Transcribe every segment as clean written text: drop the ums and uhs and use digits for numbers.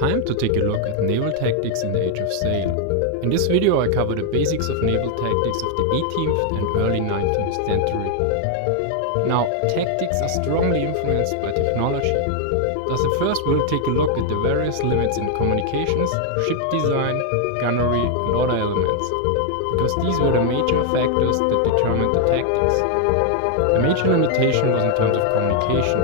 Time to take a look at naval tactics in the age of sail. In this video I cover the basics of naval tactics of the 18th and early 19th century. Now, tactics are strongly influenced by technology. Thus first we'll take a look at the various limits in communications, ship design, gunnery and other elements, because these were the major factors that determined the tactics. A major limitation was in terms of communication.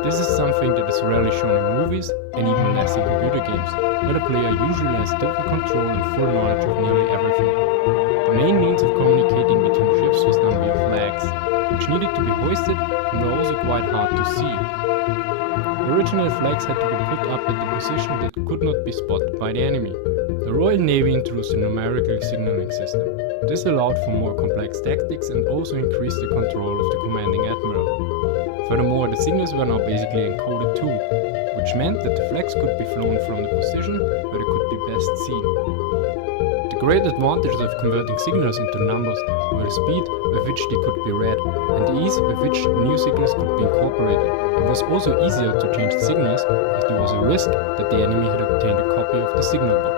This is something that is rarely shown in movies and even less in computer games, where the player usually has total control and full knowledge of nearly everything. The main means of communicating between ships was done via flags, which needed to be hoisted and were also quite hard to see. Original flags had to be put up at the position that could not be spotted by the enemy. The Royal Navy introduced a numerical signaling system. This allowed for more complex tactics and also increased the control of the commanding admiral. Furthermore, the signals were now basically encoded too, which meant that the flags could be flown from the position where they could be best seen. The great advantages of converting signals into numbers were the speed with which they could be read and the ease with which new signals could be incorporated. It was also easier to change the signals as there was a risk that the enemy had obtained a copy of the signal book.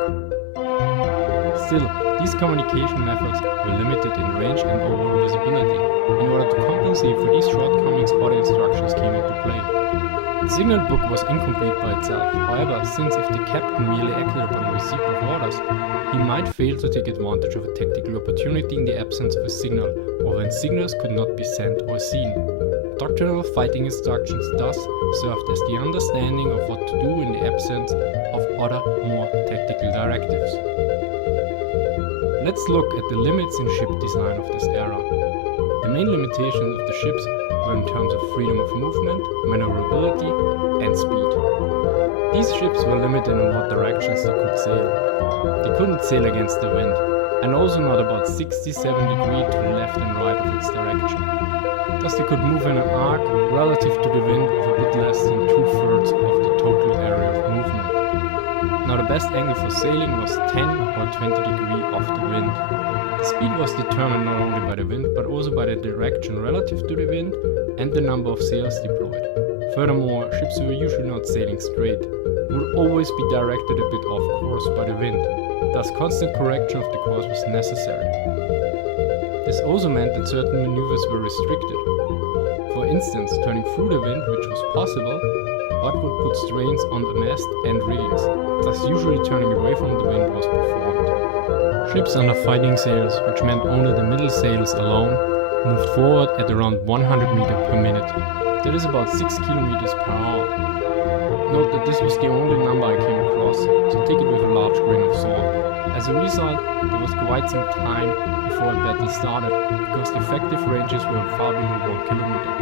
Still, these communication methods were limited in range and overall visibility. In order to compensate for these shortcomings, other instructions came into play. The signal book was incomplete by itself. However, since if the captain merely acted upon receipt of orders, he might fail to take advantage of a tactical opportunity in the absence of a signal, or when signals could not be sent or seen. Doctrinal fighting instructions thus served as the understanding of what to do in the absence of other, more tactical directives. Let's look at the limits in ship design of this era. The main limitations of the ships were in terms of freedom of movement, maneuverability and speed. These ships were limited in what directions they could sail. They couldn't sail against the wind, and also not about 67 degrees to the left and right of its direction. Thus they could move in an arc relative to the wind of a bit less than 2/3 of the total area of movement. Now the best angle for sailing was 10 or 20 degrees off the wind. The speed was determined not only by the wind but also by the direction relative to the wind and the number of sails deployed. Furthermore, ships were usually not sailing straight. They would always be directed a bit off course by the wind. Thus constant correction of the course was necessary. This also meant that certain maneuvers were restricted. For instance, turning through the wind, which was possible, but would put strains on the mast and riggings, thus usually turning away from the wind was performed. Ships under fighting sails, which meant only the middle sails alone, moved forward at around 100 meters per minute. That is about 6 kilometers per hour. Note that this was the only number I came across, so take it with a large grain of salt. As a result, there was quite some time before a battle started, because the effective ranges were far below 1 kilometer.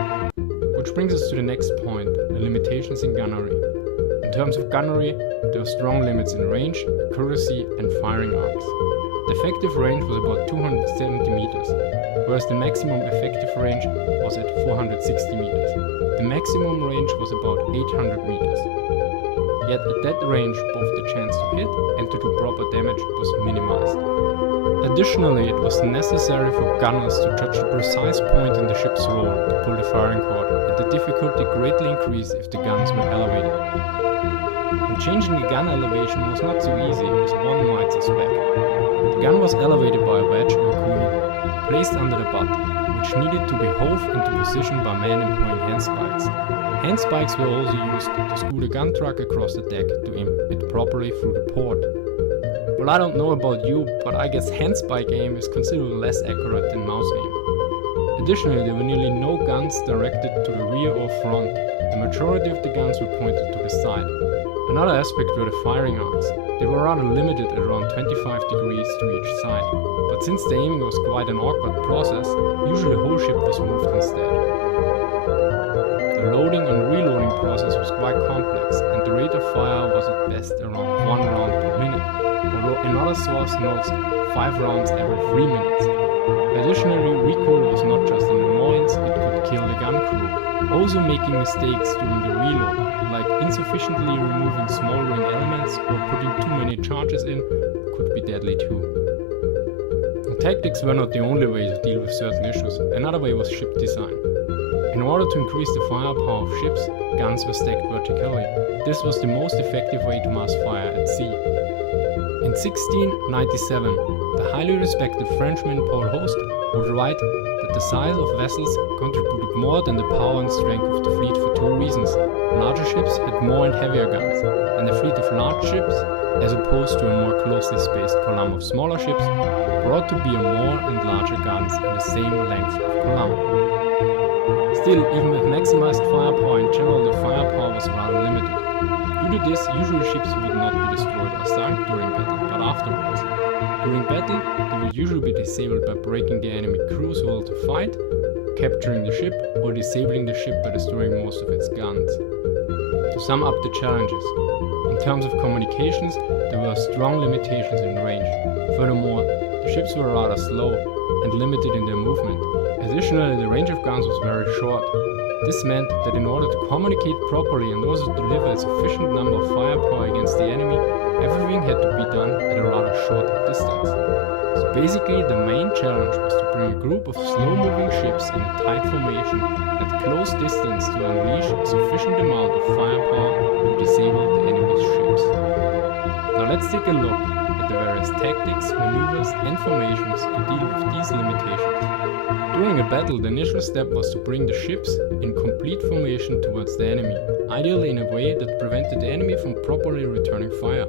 Which brings us to the next point, the limitations in gunnery. In terms of gunnery, there were strong limits in range, accuracy and firing arcs. The effective range was about 270 meters, whereas the maximum effective range was at 460 meters. The maximum range was about 800 meters. Yet at that range, both the chance to hit and to do proper damage was minimized. Additionally, it was necessary for gunners to judge the precise point in the ship's roll to pull the firing cord, and the difficulty greatly increased if the guns were elevated. And changing the gun elevation was not so easy as one might suspect. The gun was elevated by a wedge or cooling, placed under the butt, which needed to be hove into position by men employing handspikes. Handspikes were also used to screw the gun truck across the deck to aim it properly through the port. Well, I don't know about you, but I guess handspike aim is considerably less accurate than mouse aim. Additionally, there were nearly no guns directed to the rear or front. The majority of the guns were pointed to the side. Another aspect were the firing arcs. They were rather limited at around 25 degrees to each side, but since the aiming was quite an awkward process, usually the whole ship was moved instead. The loading and reloading process was quite complex, and the rate of fire was at best around 1 round per minute, although another source notes 5 rounds every 3 minutes. Additionally, recoil was not just an annoyance, it could kill the gun crew. Also making mistakes during the reload, like insufficiently removing smoldering elements or putting too many charges in, could be deadly too. Tactics were not the only way to deal with certain issues. Another way was ship design. In order to increase the firepower of ships, guns were stacked vertically. This was the most effective way to mass fire at sea. In 1697, the highly respected Frenchman Paul Host would write that the size of vessels contributed more than the power and strength of the fleet for two reasons. Larger ships had more and heavier guns, and a fleet of large ships, as opposed to a more closely spaced column of smaller ships, brought to bear more and larger guns in the same length of column. Still, even with maximized firepower in general, the firepower was rather limited. Due to this, usually ships would not be destroyed or sunk during battle, but afterwards. During battle, they would usually be disabled by breaking the enemy crew's will to fight, capturing the ship, or disabling the ship by destroying most of its guns. To sum up the challenges, in terms of communications, there were strong limitations in range. Furthermore, the ships were rather slow and limited in their movement. Additionally, the range of guns was very short. This meant that in order to communicate properly and also deliver a sufficient number of firepower against the enemy, everything had to be done at a rather short distance. So basically, the main challenge was to bring a group of slow-moving ships in a tight formation at close distance to unleash a sufficient amount of firepower to disable the enemy's ships. Now let's take a look at the various tactics, maneuvers and formations to deal with these limitations. During a battle, the initial step was to bring the ships in complete formation towards the enemy, ideally in a way that prevented the enemy from properly returning fire.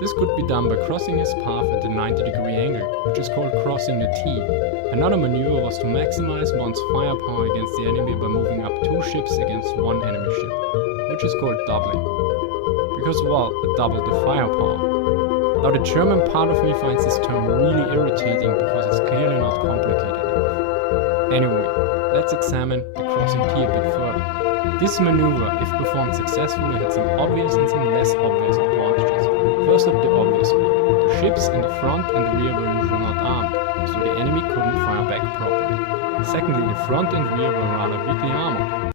This could be done by crossing his path at a 90-degree angle, which is called crossing the T. Another maneuver was to maximize one's firepower against the enemy by moving up two ships against one enemy ship, which is called doubling. Because, well, it doubled the firepower. Now the German part of me finds this term really irritating because it's clearly not complicated enough. Anyway, let's examine the crossing T a bit further. This maneuver, if performed successfully, had some obvious and some less obvious advantages. First up, the obvious one. The ships in the front and the rear were usually not armed, so the enemy couldn't fire back properly. Secondly, the front and rear were rather weakly armored.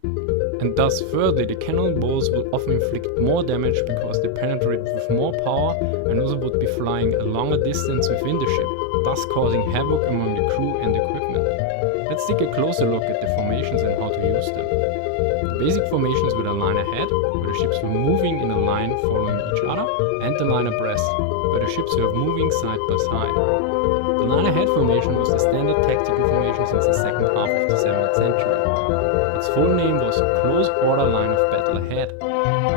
And thus further, the cannonballs will often inflict more damage because they penetrate with more power and also would be flying a longer distance within the ship, thus causing havoc among the crew and equipment. Let's take a closer look at the formations and how to use them. The basic formations were the line ahead, where the ships were moving in a line following each other, and the line abreast, where the ships were moving side by side. The line ahead formation was the standard tactical formation since the second half of the 7th century. Its full name was Close Order Line of Battle Ahead,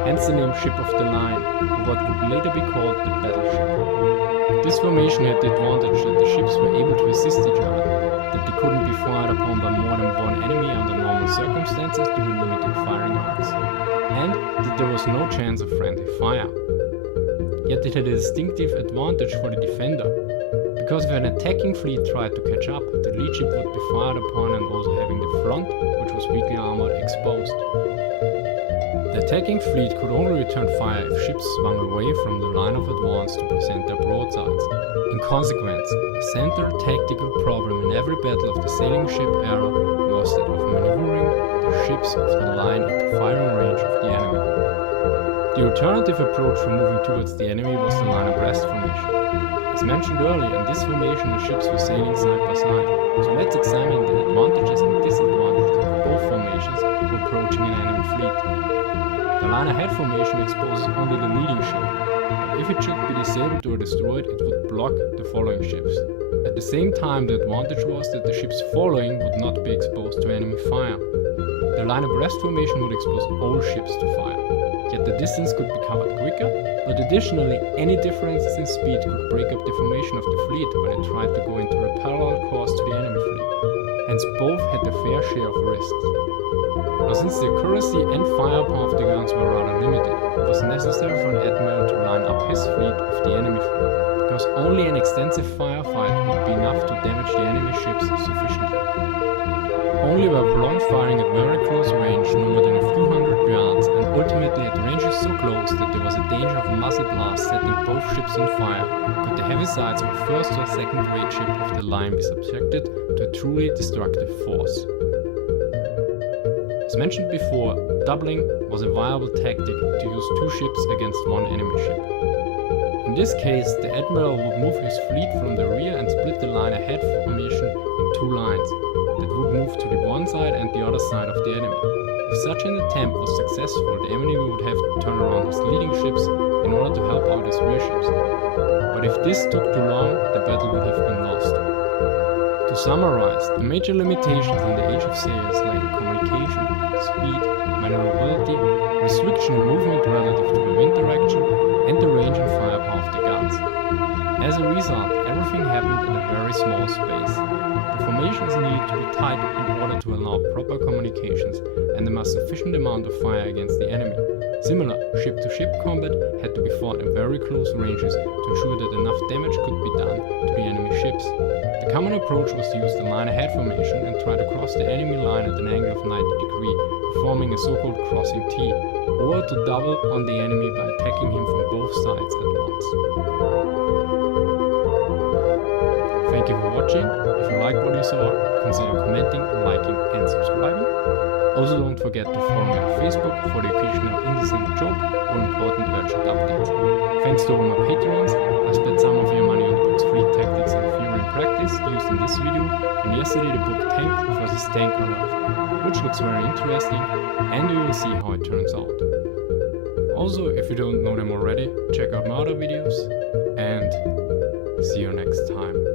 hence the name Ship of the Line, or what would later be called the battleship. This formation had the advantage that the ships were able to assist each other, that they couldn't be fired upon by more than one enemy under normal circumstances due to limited firing arcs, and that there was no chance of friendly fire. Yet it had a distinctive advantage for the defender, because if an attacking fleet tried to catch up, the lead ship would be fired upon and also having the front, which was weakly armored, exposed. The attacking fleet could only return fire if ships swung away from the line of advance to present their broadsides. In consequence, a central tactical problem in every battle of the sailing ship era was that of maneuvering the ships of the line into firing range of the enemy. The alternative approach for moving towards the enemy was the line abreast formation. As mentioned earlier, in this formation the ships were sailing side by side, so let's examine the advantages and disadvantages of both formations for approaching an enemy fleet. The line ahead formation exposes only the leading ship, but if it should be disabled or destroyed, it would block the following ships. At the same time, the advantage was that the ships following would not be exposed to enemy fire. The line abreast formation would expose all ships to fire, yet the distance could be covered quicker, but additionally any differences in speed could break up the formation of the fleet when it tried to go into a parallel course to the enemy fleet. Hence both had their fair share of risks. Now since the accuracy and firepower of the guns were rather limited, it was necessary for an admiral to line up his fleet with the enemy fleet, because only an extensive firefight would be enough to damage the enemy ships sufficiently. Only by prolonged firing at very close range, no more than a few hundred yards, and ultimately at ranges so close that there was a danger of a muzzle blast setting both ships on fire, could the heavy sides of a first or second-rate ship of the line be subjected to a truly destructive force. As mentioned before, doubling was a viable tactic to use two ships against one enemy ship. In this case, the admiral would move his fleet from the rear and split the line ahead formation in two lines that would move to the one side and the other side of the enemy. If such an attempt was successful, the enemy would have to turn around his leading ships in order to help out his rear ships. But if this took too long, the battle would have been lost. To summarize, the major limitations in the Age of Sails lay in communication, speed, maneuverability, restriction in movement relative to the wind direction, and the range and firepower of the guns. As a result, everything happened in a very small space. The formations needed to be tight in order to allow proper communications and amass sufficient amount of fire against the enemy. Similar, ship-to-ship combat had to be fought in very close ranges to ensure that enough damage could be done to the enemy ships. The common approach was to use the line ahead formation and try to cross the enemy line at an angle of 90 degrees, forming a so-called crossing T, or to double on the enemy by attacking him from both sides at once. Thank you for watching. If you liked what you saw, consider commenting, liking and subscribing. Also don't forget to follow me on Facebook for the occasional indecent joke or important urgent updates. Thanks to all my patrons, I spent some of your money on the book's free tactics and theory in practice used in this video, and yesterday the book Tank vs Tank arrived, which looks very interesting, and you will see how it turns out. Also, if you don't know them already, check out my other videos, and see you next time.